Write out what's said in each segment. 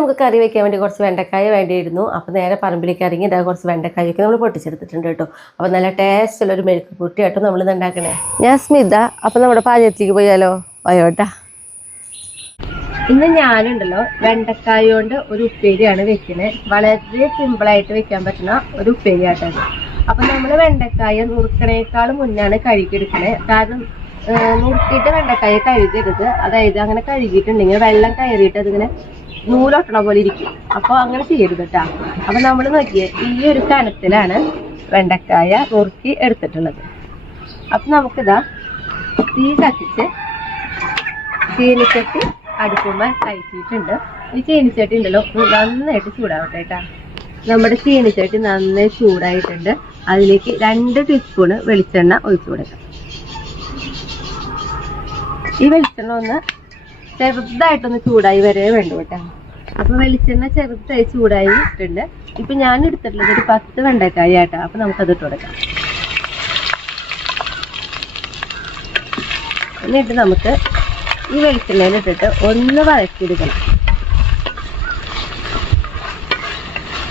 നമുക്ക് കറി വെക്കാൻ വേണ്ടി കുറച്ച് വെണ്ടക്കായ വേണ്ടിയിരുന്നു. അപ്പോൾ നേരെ പറമ്പിലേക്ക് ഇറങ്ങി ഇതാ കുറച്ച് വെണ്ടക്കായൊക്കെ നമ്മൾ പൊട്ടിച്ചെടുത്തിട്ടുണ്ട് കേട്ടോ. അപ്പോൾ നല്ല ടേസ്റ്റുള്ളൊരു മെഴുക്ക് പുരട്ടിയാട്ടോ നമ്മളിത് ഉണ്ടാക്കണേ. ഞാൻ സ്മിത. അപ്പോൾ നമ്മുടെ പാചകത്തിലേക്ക് പോയാലോ? വയോട്ടാ. ഇന്ന് ഞാനുണ്ടല്ലോ വെണ്ടക്കായ കൊണ്ട് ഒരു ഉപ്പേരിയാണ് വെക്കുന്നത്. വളരെ സിമ്പിളായിട്ട് വെക്കാൻ പറ്റുന്ന ഒരു ഉപ്പേരിയാട്ടത്. അപ്പം നമ്മൾ വെണ്ടക്കായ നുറുക്കണേക്കാളും മുന്നാണ് കഴുകിയെടുക്കണേ. കാരണം നുറുക്കിയിട്ട് വെണ്ടക്കായ കഴുകരുത്. അതായത് അങ്ങനെ കഴുകിയിട്ടുണ്ടെങ്കിൽ വെള്ളം കയറിയിട്ട് അതിങ്ങനെ നൂലൊട്ടണ പോലെ ഇരിക്കും. അപ്പോൾ അങ്ങനെ ചെയ്യരുത് കേട്ടോ. അപ്പം നമ്മൾ നോക്കിയേ ഈ ഒരു കനത്തിലാണ് വെണ്ടക്കായ നുറുക്കി എടുത്തിട്ടുള്ളത്. അപ്പം നമുക്കിതാ തീ കത്തിച്ച് ചീനിച്ചട്ടി അടുപ്പുമ്പോൾ കയറ്റിയിട്ടുണ്ട്. ഈ ചീനിച്ചട്ടി ഉണ്ടല്ലോ നന്നായിട്ട് ചൂടാവട്ടെ കേട്ടോ. നമ്മുടെ ചീനിച്ചട്ടി നന്നായി ചൂടായിട്ടുണ്ട്. അതിലേക്ക് 2 ടീസ്പൂണ് വെളിച്ചെണ്ണ ഒഴിച്ചു കൊടുക്കാം. ഈ വെളിച്ചെണ്ണ ഒന്ന് ചെറുതായിട്ടൊന്ന് ചൂടായി വരെ വേണ്ട കേട്ടോ. അപ്പൊ വെളിച്ചെണ്ണ ചെറുതായി ചൂടായിട്ടുണ്ട്. ഇപ്പൊ ഞാൻ എടുത്തിട്ടുള്ളത് ഒരു 10 വെണ്ടക്കായ കേട്ടോ. അപ്പൊ നമുക്കത് ഇട്ട് കൊടുക്കാം. എന്നിട്ട് നമുക്ക് ഈ വെളിച്ചെണ്ണയിലിട്ടിട്ട് ഒന്ന് വഴറ്റിയെടുക്കണം.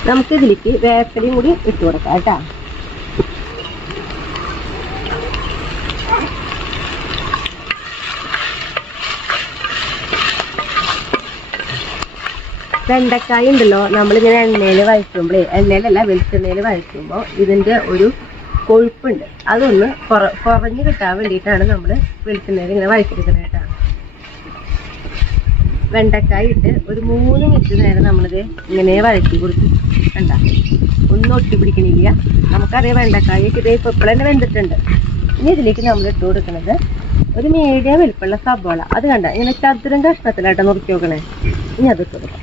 നമുക്ക് ഇതിലേക്ക് വേപ്പിലയും കൂടി ഇട്ട് കൊടുക്കാം കേട്ടോ. വെണ്ടക്കായ ഉണ്ടല്ലോ നമ്മളിങ്ങനെ എണ്ണയിൽ വഴറ്റുമ്പോഴേ, എണ്ണയിലല്ല വെളിച്ചെണ്ണയിൽ വഴറ്റുമ്പോൾ ഇതിൻ്റെ ഒരു കൊഴുപ്പുണ്ട്. അതൊന്ന് കുറഞ്ഞ് കിട്ടാൻ വേണ്ടിയിട്ടാണ് നമ്മൾ വെളിച്ചെണ്ണയിൽ ഇങ്ങനെ വഴറ്റിയെടുക്കുന്നത് കേട്ടോ. വെണ്ടക്കായ ഇട്ട് ഒരു 3 മിനിറ്റ് നേരം നമ്മളിത് ഇങ്ങനെ വഴറ്റി കൊടുക്കും. കണ്ട ഒന്നും ഒട്ടി പിടിക്കണില്ല. നമുക്കറിയാം വെണ്ടക്കായൊക്കെ ഇതേ ഇപ്പോൾ തന്നെ വെന്തിട്ടുണ്ട്. ഇനി ഇതിലേക്ക് നമ്മൾ ഇട്ട് കൊടുക്കുന്നത് ഒരു മീഡിയം വലിപ്പമുള്ള സബോള. അത് കണ്ട ഇങ്ങനെ ചതുരം കഷ്ണത്തിലായിട്ട് നുറുക്കി നോക്കണേ. ഇനി അത് ഇട്ട് കൊടുക്കാം.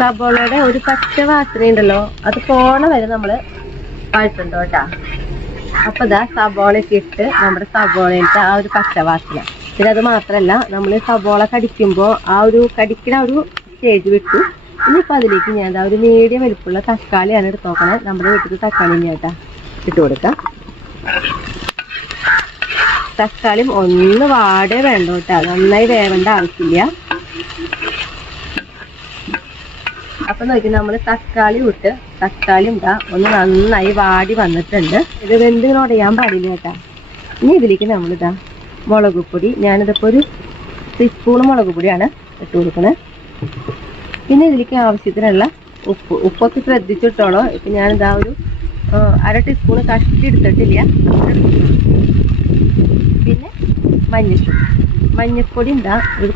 സബോളയുടെ ഒരു പച്ച വാസന ഉണ്ടല്ലോ, അത് പോണ വരെ നമ്മൾ വഴറ്റുണ്ടോ കേട്ടാ. അപ്പൊ ഇതാ സബോളയൊക്കെ ഇട്ട് നമ്മുടെ സബോളയിലത്തെ ആ ഒരു പച്ച വാസന. പിന്നെ അത് മാത്രല്ല, നമ്മൾ സബോള കടിക്കുമ്പോൾ ആ ഒരു കടിക്കുന്ന ഒരു സ്റ്റേജ് വിട്ടു. ഇനിയിപ്പോൾ അതിലേക്ക് ഞാൻ ഒരു മീഡിയം വലിപ്പമുള്ള തക്കാളിയാണ് എടുത്ത് നോക്കണേ. നമ്മുടെ വീട്ടിൽ തക്കാളി ചേട്ടാ ഇട്ട് കൊടുക്കാം. തക്കാളിയും ഒന്ന് വാടേ വേണ്ട കേട്ടോ, നന്നായി വേവേണ്ട ആവശ്യമില്ല. അപ്പൊ നോക്കി നമ്മൾ തക്കാളി ഇട്ട് തക്കാളി ഇതാ ഒന്ന് നന്നായി വാടി വന്നിട്ടുണ്ട്. ഇത് വെന്തിങ്ങനെ ഉടയാൻ പാടില്ല കേട്ടാ. ഇനി ഇതിലേക്ക് നമ്മളിതാ മുളക് പൊടി, ഞാനിതിപ്പോൾ ഒരു ടീസ്പൂൺ മുളക് പൊടിയാണ് ഇട്ട് കൊടുക്കുന്നത്. പിന്നെ ഇതിലേക്ക് ആവശ്യത്തിനുള്ള ഉപ്പൊക്കെ ശ്രദ്ധിച്ചിട്ടോളോ. ഇപ്പം ഞാനിതാ ഒരു 1/2 ടീസ്പൂൺ കഷ്ടി എടുത്തിട്ടില്ല. പിന്നെ മഞ്ഞൾപ്പൊടി എന്താ ഒരു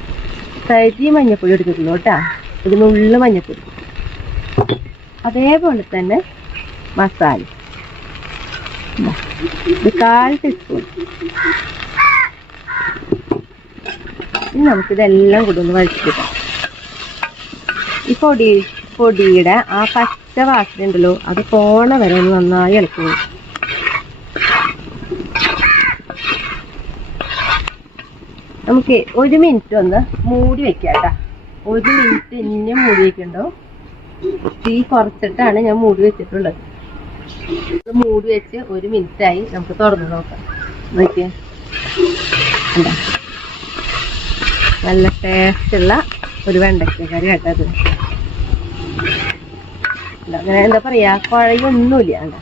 തരി മഞ്ഞൾപ്പൊടി എടുത്തിട്ടുള്ളൂ കേട്ടാ. ഒരു നുള്ളു മഞ്ഞൾപ്പൊടി. അതേപോലെ തന്നെ മസാല ഒരു 1/4 ടീസ്പൂൺ. ഇനി നമുക്കിതെല്ലാം കൂടി ഒന്ന് വഴിച്ചെടുക്കാം. ഈ പൊടിയുടെ ആ പച്ച വാസന ഉണ്ടല്ലോ, അത് പോണ വരെ ഒന്ന് നന്നായി ഇളക്കുക. നമുക്ക് 1 മിനിറ്റ് ഒന്ന് മൂടി വെക്കാം കേട്ടാ. 1 മിനിറ്റ് ഇനിയും മൂടി വെക്കണ്ടോ. തീ കുറച്ചിട്ടാണ് ഞാൻ മൂടി വെച്ചിട്ടുള്ളത്. മൂടി വെച്ച് 1 മിനിറ്റായി. നമുക്ക് തുറന്ന് നോക്കാം. നോക്കിയാ എന്താ നല്ല ടേസ്റ്റുള്ള ഒരു വെണ്ടയ്ക്ക കറി കേട്ടത്. അങ്ങനെ എന്താ പറയാ, കുഴയൊന്നുമില്ല. എന്താ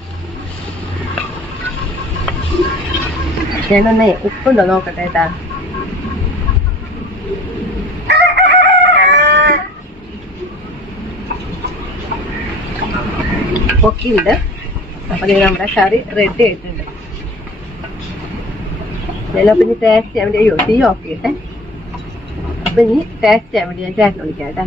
ഞാനൊന്നേ ഉപ്പുണ്ടോ നോക്കട്ടെ കേട്ടാ. ഒക്കെ ഉണ്ട്. അപ്പൊ നമ്മുടെ കറി റെഡി ആയിട്ടുണ്ട്. ഞാനപ്പൊ ഇനി ടേസ്റ്റ് ചെയ്യാൻ വേണ്ടി തീ ഓഫ് ചെയ്യട്ടെ. അപ്പൊ ഇനി ടേസ്റ്റ് ചെയ്യാൻ വേണ്ടി ഞാൻ ചേട്ടൻ വിളിക്കാം കേട്ടാ.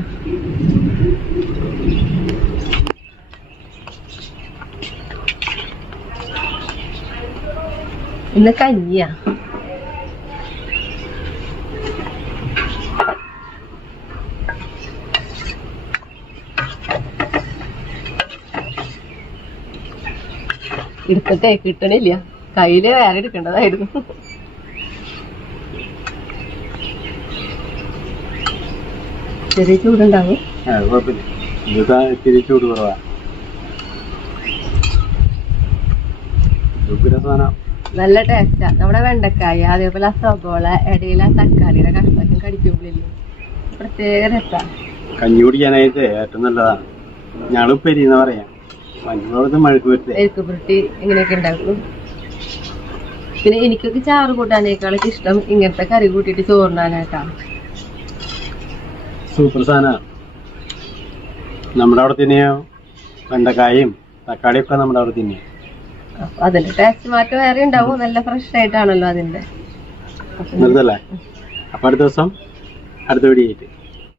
ഇന്ന് കഞ്ഞിയാ. എടുത്തിട്ടേ കിട്ടണില്ല, കയ്യില് വേറെ എടുക്കേണ്ടതായിരുന്നു. ചെറിയ ചൂടുണ്ടാവും. ചൂട് കുറവാ. നല്ല ടേസ്റ്റാ. നമ്മുടെ വെണ്ടക്കായ അതേപോലെ ആ സവോള ഇടയിൽ ആ തക്കാളിയുടെ കഷ്ണക്കും കടിക്കുമ്പോഴില്ലേ പ്രത്യേക രസാ. കഞ്ഞി കുടിക്കാനായിട്ട് ഏറ്റവും നല്ലതാണ്. ഞങ്ങൾ ഉപ്പേരി എന്ന് പറയാം. മെഴുക്ക് പുരട്ടി ഇങ്ങനെയൊക്കെ ഉണ്ടാക്കും. പിന്നെ എനിക്കൊക്കെ ചാറ് കൂട്ടാനേക്കാളൊക്കെ ഇഷ്ടം ഇങ്ങനത്തെ കറി കൂട്ടിയിട്ട് ചോറിനാനായിട്ടാ. സൂപ്പർ സാധനമാണ്. നമ്മുടെ അവിടെ തന്നെയോ വെണ്ടക്കായും തക്കാളിയൊക്കെ നമ്മുടെ അവിടെ തന്നെയാ. അതിന്റെ ടേസ്റ്റ് മാറ്റം വേറെ ഉണ്ടാവും. നല്ല ഫ്രഷ് ആയിട്ടാണല്ലോ അതിന്റെ. നിർത്തല്ലേ? അപ്പൊ അടുത്ത ദിവസം അടുത്ത വീഡിയോ ആയിട്ട്